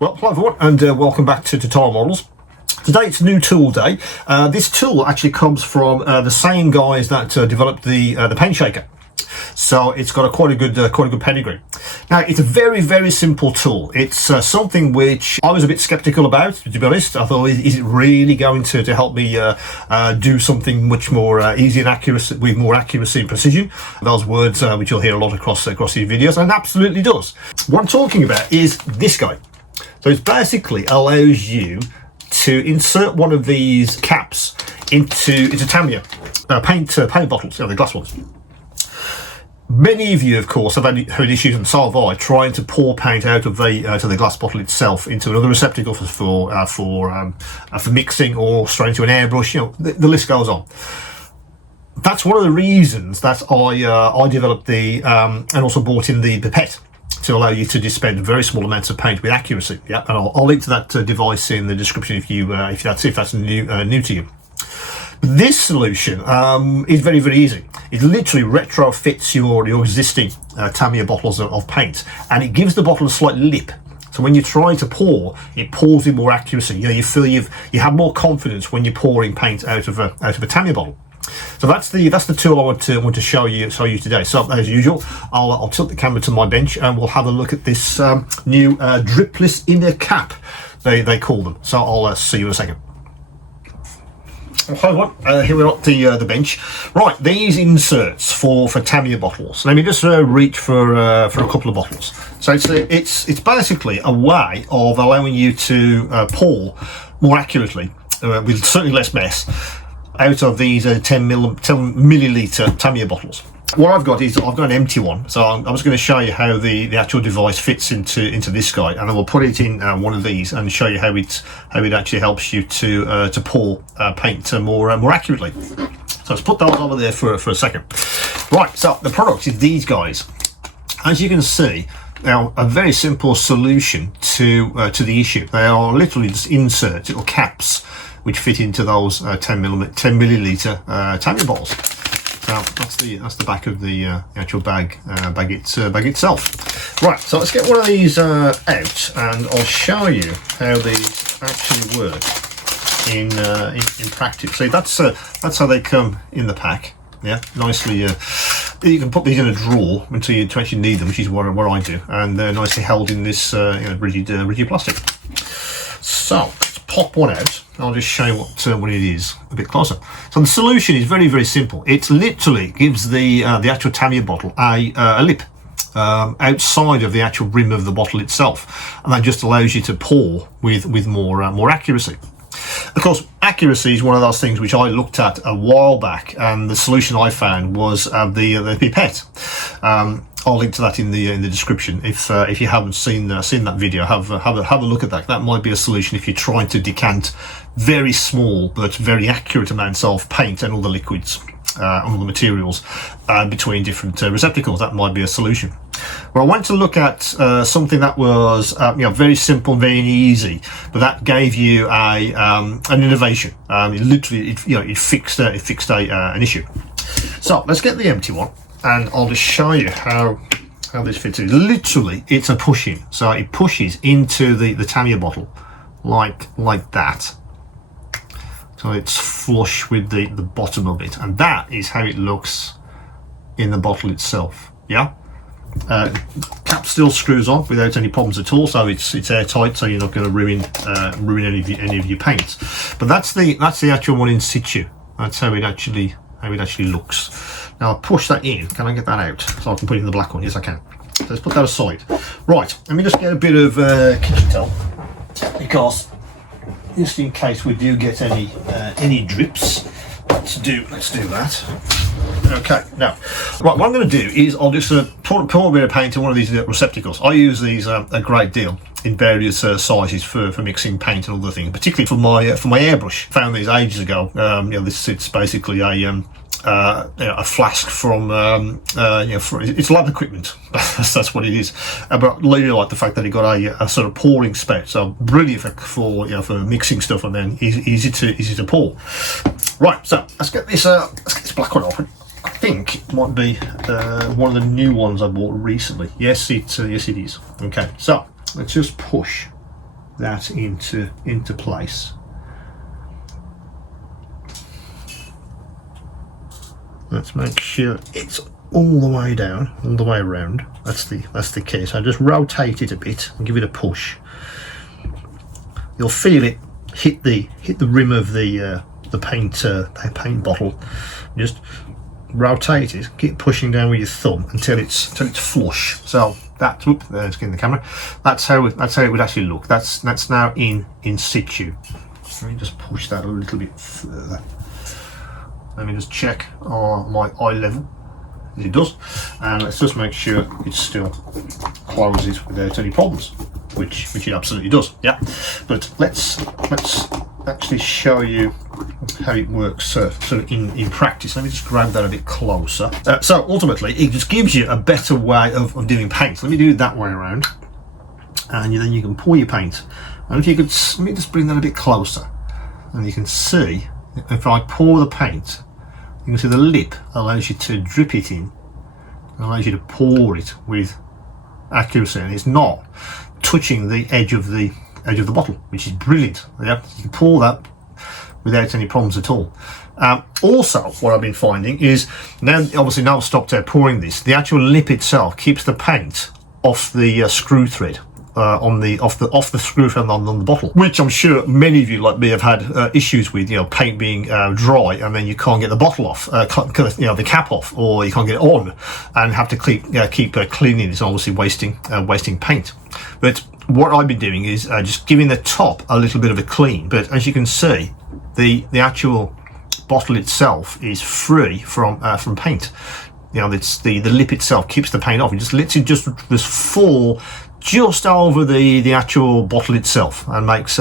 Well, hello everyone, and welcome back to Tyrell Models. Today it's new tool day. This tool actually comes from the same guys that developed the paint shaker, so it's got quite a good pedigree. Now, it's a very simple tool. It's something which I was a bit skeptical about, to be honest. I thought, is it really going to help me do something much more easy and accurate, with more accuracy and precision? Those words which you'll hear a lot across these videos, and it absolutely does. What I'm talking about is this guy. So it basically allows you to insert one of these caps into Tamiya paint bottles, the glass ones. Many of you, of course, have had issues, and so have I, trying to pour paint out of the glass bottle itself into another receptacle for mixing, or straight into an airbrush. You know, the list goes on. That's one of the reasons that I developed and also bought in the pipette, to allow you to dispense very small amounts of paint with accuracy. Yeah, and I'll link to that device in the description if that's new to you. But this solution is very easy. It literally retrofits your existing Tamiya bottles of paint, and it gives the bottle a slight lip. So when you try to pour, it pours with more accuracy. You know, you feel you have more confidence when you're pouring paint out of a Tamiya bottle. So that's the tool I want to show you today. So as usual, I'll tilt the camera to my bench, and we'll have a look at this new dripless inner cap, they call them. So I'll see you in a second. Here we're at the bench. Right, these inserts for Tamiya bottles. Let me just reach for a couple of bottles. So it's basically a way of allowing you to pour more accurately, with certainly less mess, out of these 10 milliliter Tamiya bottles. What I've got an empty one, so I'm just going to show you how the actual device fits into this guy, and I will put it in one of these and show you how it actually helps you to pour paint more accurately. So let's put those over there for a second. Right, so the product is these guys. As you can see, now a very simple solution to the issue. They are literally just inserts, little caps, which fit into those 10 milliliter Tamiya bottles. So that's the back of the actual bag itself. Right, so let's get one of these out, and I'll show you how these actually work in practice. See, that's how they come in the pack. Yeah, nicely. You can put these in a drawer until you actually need them, which is what I do, and they're nicely held in this rigid plastic. So let's pop one out. I'll just show you what it is a bit closer. So the solution is very simple. It literally gives the actual Tamiya bottle a lip outside of the actual rim of the bottle itself, and that just allows you to pour with more accuracy. Of course, accuracy is one of those things which I looked at a while back, and the solution I found was the pipette. I'll link to that in the description. If you haven't seen that video, have a look at that. That might be a solution if you're trying to decant very small but very accurate amounts of paint and other liquids, and other materials between different receptacles. That might be a solution. Well, I want to look at something that was very simple, very easy, but that gave you an innovation. It fixed an issue. So let's get the empty one, and I'll just show you how this fits in. Literally, it's a push-in, so it pushes into the Tamiya bottle like that. So it's flush with the bottom of it, and that is how it looks in the bottle itself. Yeah. Cap still screws on without any problems at all, so it's airtight, so you're not going to ruin any of your paints. But that's the actual one in situ. That's how it actually looks. Now I'll push that in. Can I get that out so I can put it in the black one? Yes, I can. So let's put that aside. Right, let me just get a bit of kitchen towel, because just in case we do get any drips. Let's do that. Okay, now, right, what I'm going to do is I'll just pour a bit of paint in one of these receptacles. I use these a great deal in various sizes for mixing paint and other things, particularly for my airbrush. Found these ages ago. It's basically a flask from it's lab equipment. That's what it is. But I really like the fact that it got a sort of pouring spout, so brilliant for mixing stuff, and then easy to pour. Right, so let's get this black one open. I think it might be one of the new ones I bought recently. Yes, it is. Okay, so let's just push that into place. Let's make sure it's all the way down, all the way around. That's the key. So just rotate it a bit and give it a push. You'll feel it hit the rim of the paint bottle. Just rotate it, keep pushing down with your thumb until it's flush. So that's there's getting the camera. That's how it would actually look. That's now in situ. Let me just push that a little bit further. Let me just check my eye level. It does, and let's just make sure it still closes without any problems, which it absolutely does. Yeah, but let's actually show you how it works sort of in practice. Let me just grab that a bit closer. So ultimately it just gives you a better way of doing paint. Let me do it that way around, and then you can pour your paint. And if you could, let me just bring that a bit closer, and you can see if I pour the paint, you can see the lip allows you to drip it in, and allows you to pour it with accuracy, and it's not touching the edge of the bottle, which is brilliant. Yeah, you can pour that without any problems at all. Also, what I've been finding is now I've stopped pouring this. The actual lip itself keeps the paint off the screw thread. Off the screw thread on the bottle, which I'm sure many of you like me have had issues with. Paint being dry, and then you can't get the bottle off, the cap off, or you can't get it on, and have to keep cleaning. It's obviously wasting paint. But what I've been doing is just giving the top a little bit of a clean. But as you can see, the actual bottle itself is free from paint. It's the lip itself keeps the paint off. It just lets it just fall just over the actual bottle itself, and makes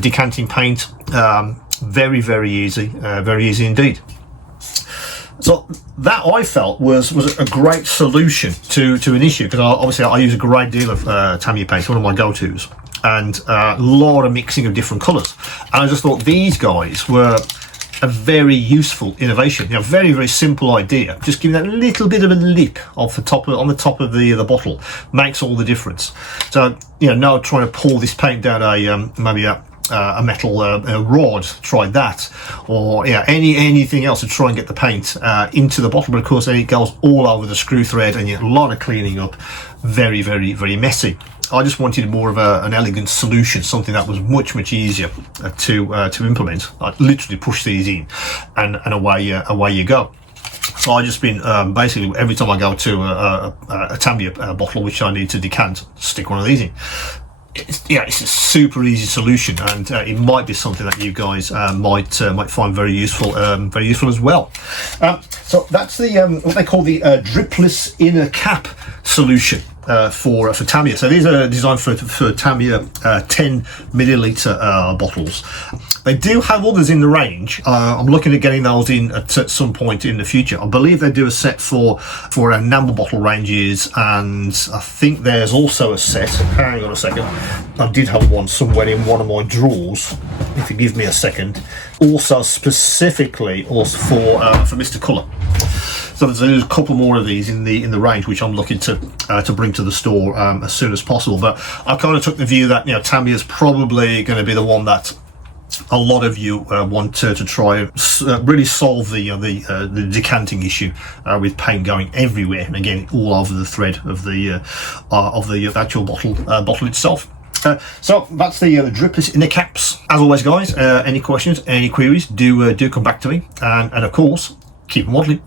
decanting paint very, very easy indeed. So that I felt was a great solution to an issue, because obviously I use a great deal of Tamiya paint, one of my go-tos, and a lot of mixing of different colours, and I just thought these guys were a very useful innovation. Very, very simple idea. Just giving that little bit of a lip on the top of the bottle makes all the difference. So now trying to pour this paint down maybe a metal rod, tried that, or anything else to try and get the paint into the bottle. But of course, then it goes all over the screw thread, and you get a lot of cleaning up. Very, very, very messy. I just wanted more of an elegant solution, something that was much easier to implement. I literally push these in, and away you go. So I just been basically every time I go to a Tamiya bottle which I need to decant, stick one of these in. It's a super easy solution, and it might be something that you guys might find very useful as well. So that's the what they call the dripless inner cap solution for Tamiya. So these are designed for Tamiya 10 milliliter bottles. They do have others in the range. I'm looking at getting those in at some point in the future. I believe they do a set for enamel bottle ranges, and I think there's also a set. Hang on a second. I did have one somewhere in one of my drawers, if you give me a second. Also specifically also for Mr. Colour. So there's a couple more of these in the range, which I'm looking to bring to the store as soon as possible. But I kind of took the view that Tamiya is probably going to be the one that a lot of you want to try and really solve the decanting issue with paint going everywhere, and again all over the thread of the actual bottle itself. So that's the dripless inner caps. As always, guys, any questions, any queries, do come back to me, and of course, keep modelling.